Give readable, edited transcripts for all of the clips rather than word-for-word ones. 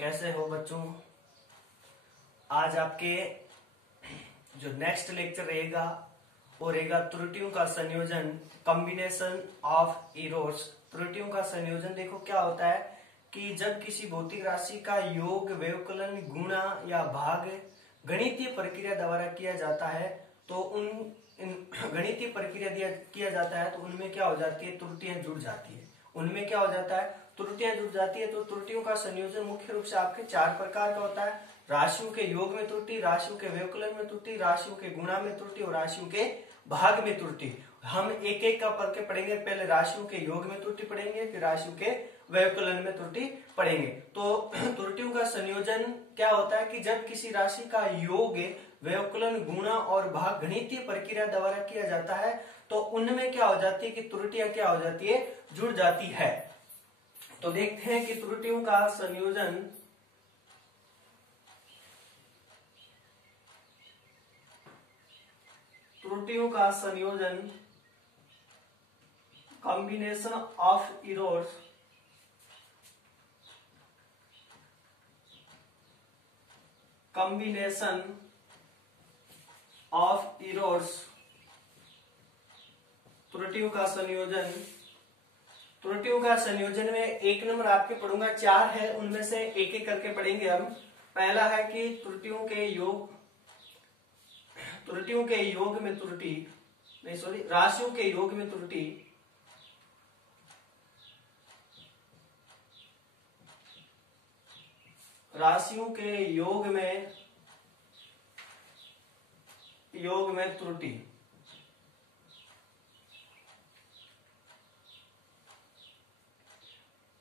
कैसे हो बच्चों। आज आपके जो नेक्स्ट लेक्चर रहेगा वो रहेगा त्रुटियों का संयोजन, कॉम्बिनेशन ऑफ एरर्स। त्रुटियों का संयोजन देखो क्या होता है कि जब किसी भौतिक राशि का योग, व्यवकलन, गुणा या भाग गणितीय प्रक्रिया द्वारा किया जाता है तो गणितीय प्रक्रिया किया जाता है तो उनमें क्या हो जाती है, त्रुटियां जुड़ जाती है। उनमें क्या हो जाता है, त्रुटियां जुड़ जाती है। तो त्रुटियों का संयोजन मुख्य रूप से आपके 4 प्रकार का होता है। राशियों के योग में त्रुटि, राशियों के व्यवकलन में त्रुटि, राशियों के गुणा में त्रुटि और राशियों के भाग में त्रुटि। हम एक एक का पढ़ के पढ़ेंगे। पहले राशियों के योग में त्रुटि पढ़ेंगे, फिर राशियों के व्यवकलन में त्रुटि पढ़ेंगे। तो त्रुटियों का संयोजन क्या होता है कि जब किसी राशि का योग, व्यवकलन, गुणा और भाग गणितीय प्रक्रिया द्वारा किया जाता है तो उनमें क्या हो जाती है कि त्रुटियां क्या हो जाती है, जुड़ जाती है। तो देखते हैं कि त्रुटियों का संयोजन कॉम्बिनेशन ऑफ एरर्स त्रुटियों का संयोजन में एक नंबर आपके पढ़ूंगा, 4 है, उनमें से एक एक करके पढ़ेंगे हम। पहला है कि त्रुटियों के योग में त्रुटि, राशियों के योग में त्रुटि, राशियों के योग में त्रुटि।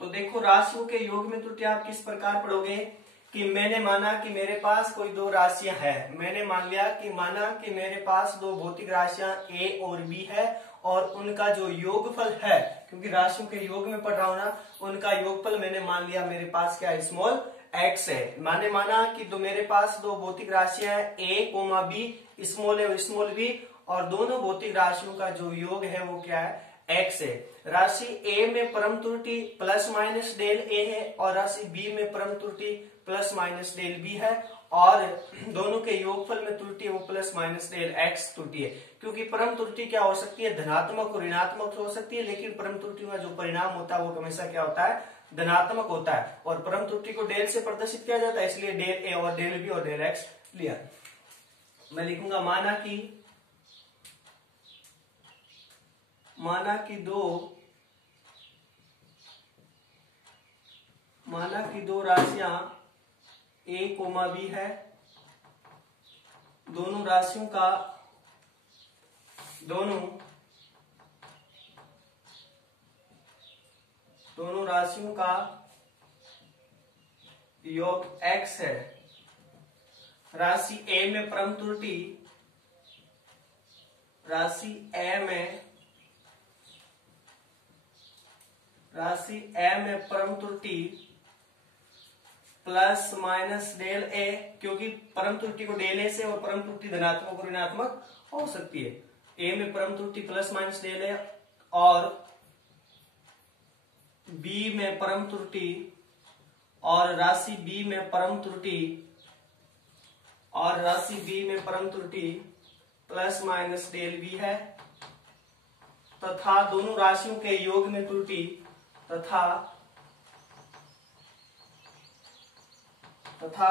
तो देखो राशियों के योग में त्रुटि आप किस प्रकार पढ़ोगे कि मैंने माना कि मेरे पास कोई 2 राशियां हैं। मैंने माना कि मेरे पास 2 भौतिक राशियां ए और बी है और उनका जो योगफल है, क्योंकि राशियों के योग में पढ़ रहा हूं ना, उनका योगफल मैंने मान लिया मेरे पास क्या, स्मॉल एक्स है। मैंने माना कि मेरे पास 2 भौतिक राशियां हैं ए कोमा बी, स्मॉल है स्मॉल बी, और दोनों भौतिक राशियों का जो योग है वो क्या है, एक्स है। राशि ए में परम त्रुटि प्लस माइनस डेल ए है और राशि बी में परम त्रुटि प्लस माइनस डेल बी है, और दोनों के योगफल में त्रुटि वो प्लस माइनस डेल एक्स त्रुटि है। क्योंकि परम त्रुटि क्या हो सकती है, धनात्मक और ऋणात्मक हो सकती है, लेकिन परम त्रुटि का जो परिणाम होता है वो हमेशा क्या होता है, धनात्मक होता है। और परम त्रुटि को डेल से प्रदर्शित किया जाता है, इसलिए डेल ए और डेल बी और डेल एक्स लिया। मैं लिखूंगा माना कि दो राशियां ए कोमा बी है। दोनों राशियों का योग x है। राशि ए में परम त्रुटि, राशि ए में परम त्रुटि प्लस माइनस डेल ए, क्योंकि परम त्रुटि को डेल ए से, और परम त्रुटि धनात्मक और ऋणात्मक हो सकती है। ए में परम त्रुटि प्लस माइनस डेल ए, और बी में परम त्रुटि, और राशि बी में परम त्रुटि प्लस माइनस डेल बी है, तथा दोनों राशियों के योग में त्रुटि तथा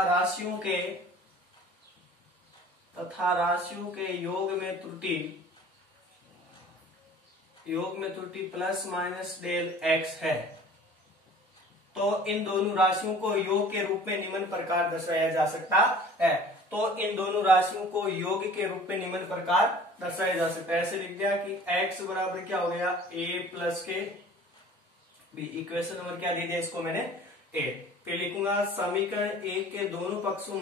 राशियों के योग में त्रुटि प्लस माइनस डेल एक्स है। तो इन दोनों राशियों को योग के रूप में निम्न प्रकार दर्शाया जा सकता है। ऐसे लिख दिया कि x बराबर क्या हो गया, a plus K B. Equation number क्या दे दिया इसको मैंने, a। फिर लिखूंगा समीकरण ए के दोनों पक्षों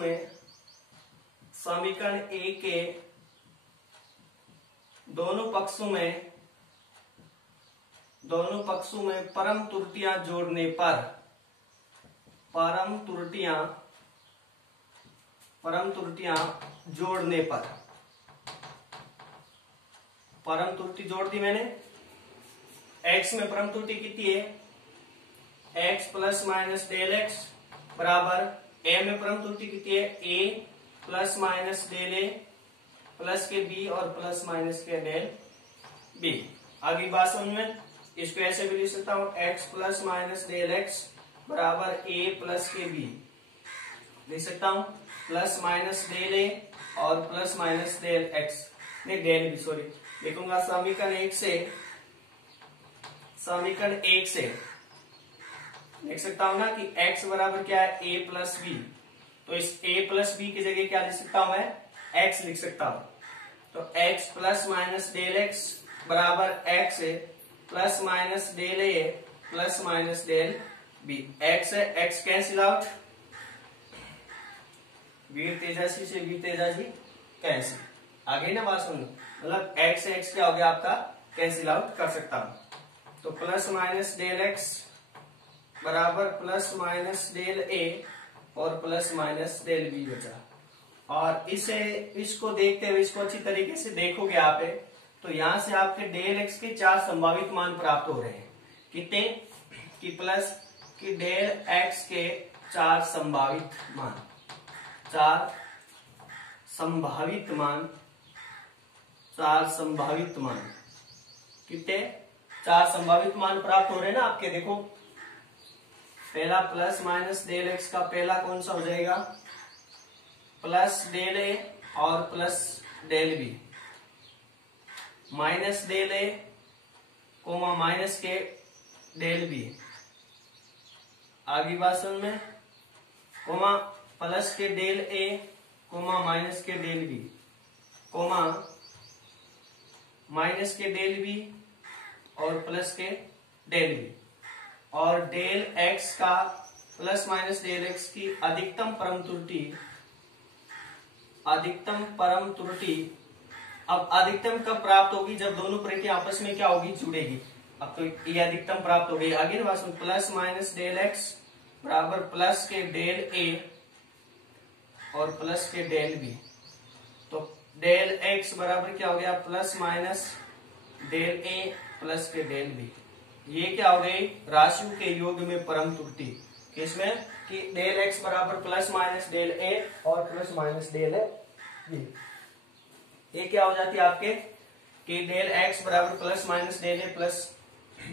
में परम त्रुटियां जोड़ने पर, परम त्रुटि जोड़ दी मैंने। x में परम त्रुटि कितनी है, x plus minus del X, बराबर ए में परम त्रुटि कितनी है, A plus minus del A plus K B और प्लस माइनस के डेल बी। आगे बात समझ में, इसको ऐसे भी लिख सकता हूं X plus minus del X बराबर ए प्लस के बी लिख सकता हूं, प्लस माइनस डेल ए और प्लस माइनस डेल एक्स नहीं डेल बी सॉरी लिखूंगा समीकरण एक से लिख सकता हूं ना कि x बराबर क्या है, a प्लस बी। तो इस a प्लस बी की जगह क्या लिख सकता हूं मैं, x लिख सकता हूं। तो x plus minus del x बराबर x है plus minus del a plus minus del b। x है, x cancel out, Veer Tejaji से वीर तेजाजी कैंसिल। आगे ना बात सुनो, मतलब x से x क्या हो गया आपका, कैंसिल आउट कर सकता हूं। तो प्लस माइनस डेल x बराबर प्लस माइनस डेल a और प्लस माइनस डेल b बचा। और इसको देखते हुए इसको अच्छी तरीके से देखोगे आप, तो यहां से आपके डेल x के 4 संभावित मान प्राप्त हो रहे हैं। कितने कि प्लस कि डेल x के 4 संभावित मान, 4 संभावित मान कितने, 4 संभावित मान प्राप्त हो रहे हैं ना आपके। देखो पहला प्लस माइनस डेल एक्स का पहला कौन सा हो जाएगा, प्लस डेल ए और plus del B, minus del A comma minus के डेल बी। आगे बात समझ में, कोमा प्लस के डेल ए कोमा माइनस के डेल बी कोमा माइनस के डेल बी और प्लस के डेल बी। और डेल एक्स का प्लस माइनस डेल एक्स की अधिकतम परम त्रुटि अब अधिकतम कब प्राप्त होगी, जब दोनों परिधि आपस में क्या होगी, जुड़ेगी। अब तो ये अधिकतम प्राप्त हो गई। आगे ना प्लस माइनस डेल एक्स बराबर प्लस के डेल ए और प्लस के डेल बी। तो डेल एक्स बराबर क्या हो गया, plus minus del A plus के डेल बी। ये क्या हो गई, राशियों के योग में परम त्रुटि। किसमें कि डेल एक्स बराबर प्लस माइनस डेल ए और प्लस माइनस डेल बी। ये क्या हो जाती है आपके कि डेल एक्स बराबर plus minus del A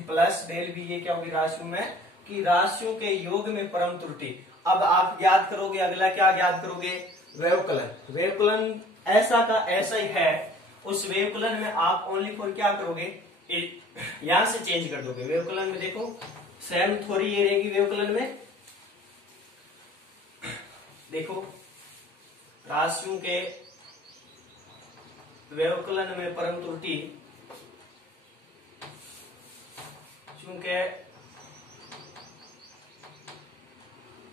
plus del B. ये क्या होगी राशियों में कि राशियों के योग में परम त्रुटि। अब आप याद करोगे, अगला क्या याद करोगे, व्यवकलन। व्यवकलन ऐसा का ऐसा ही है। उस व्यवकलन में आप ओनली फॉर क्या करोगे, यहां से चेंज कर दोगे। व्यवकलन में देखो सेम थोड़ी ये रहेगी। व्यवकलन में देखो राशियों के व्यवकलन में परम त्रुटि, चूंकि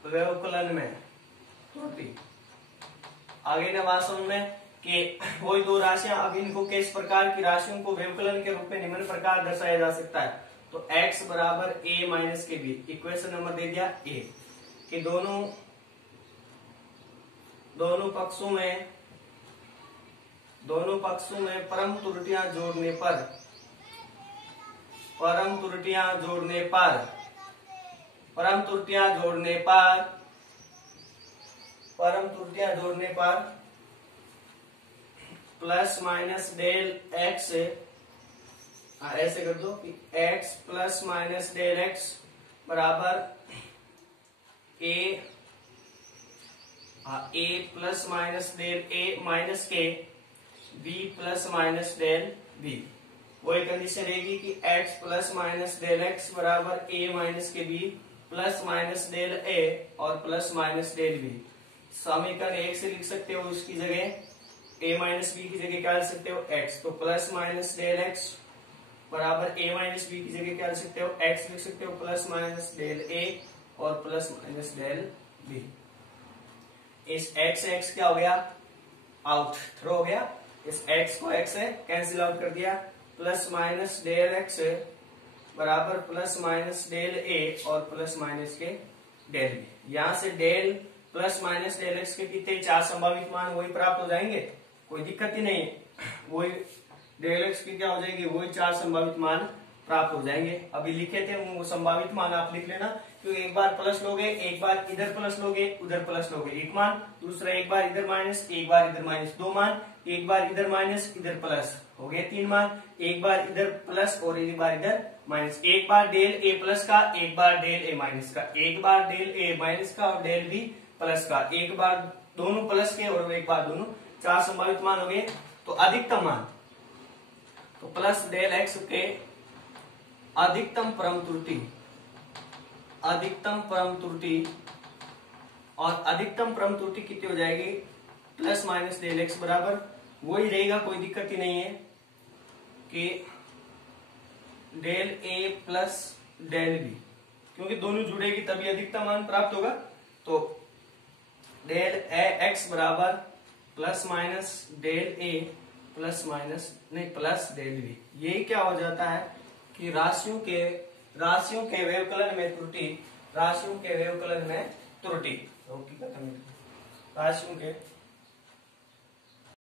व्यवकलन में त्रुटि। आगे ना बात समझ में कि वही दो राशियां, अब इनको किस प्रकार की राशियों को व्यवकलन के रूप में निम्न प्रकार दर्शाया जा सकता है। तो x बराबर a माइनस के बी। इक्वेशन नंबर दे दिया a कि दोनों पक्षों में परम त्रुटियां जोड़ने पर प्लस माइनस डेल एक्स, ऐसे कर दो कि x plus minus del X बराबर a plus minus del a minus K b plus minus del b। वही कंडीशन रहेगी कि x plus minus del x बराबर a minus K b plus minus del a और plus minus del b। समीकरण 1 से लिख सकते हो, इसकी जगह a माइनस बी की जगह क्या लिख सकते हो, x। तो प्लस माइनस डेल x बराबर a माइनस बी की जगह क्या लिख सकते हो, x लिख सकते हो, प्लस माइनस डेल a और प्लस माइनस डेल b। इस x से x क्या हो गया, आउट, थ्रो हो गया। इस x को x से कैंसिल आउट कर दिया। प्लस माइनस डेल x बराबर प्लस माइनस डेल a और प्लस माइनस के डेल b। यहां से del plus minus del X के कितने 4 संभावित मान वही प्राप्त हो जाएंगे, कोई दिक्कत ही नहीं है। वही डेल एक्स की क्या हो जाएगी, वही 4 संभावित मान प्राप्त हो जाएंगे। अभी लिखे थे वो संभावित मान आप लिख लेना, क्योंकि एक बार प्लस लोगे, एक बार इधर प्लस लोगे, उधर प्लस लोगे, एक मान, दूसरा एक बार इधर माइनस, एक बार इधर माइनस, दो मान, एक बार इधर माइनस इधर प्लस, हो गए तीन मान, एक बार इधर प्लस और एक बार इधर माइनस, एक बार डेल ए प्लस का, एक बार डेल ए माइनस का, एक बार डेल ए माइनस का और डेल बी प्लस का, एक बार दोनों प्लस के और एक बार दोनों, चार संभावित मान हो गए। तो अधिकतम मान, तो प्लस डेल एक्स के अधिकतम परम त्रुटि, अधिकतम परम त्रुटि, और अधिकतम परम त्रुटि कितनी हो जाएगी, प्लस माइनस डेल एक्स बराबर वही रहेगा, कोई दिक्कत ही नहीं है कि del A plus del B, क्योंकि दोनों जुड़ेगी तभी अधिकतम मान प्राप्त होगा। तो डेल ए एक्स बराबर plus minus del A plus minus नहीं प्लस डेल बी, यही क्या हो जाता है कि राशियों के व्यवकलन में त्रुटि, राशियों के व्यवकलन में त्रुटि, राशियों के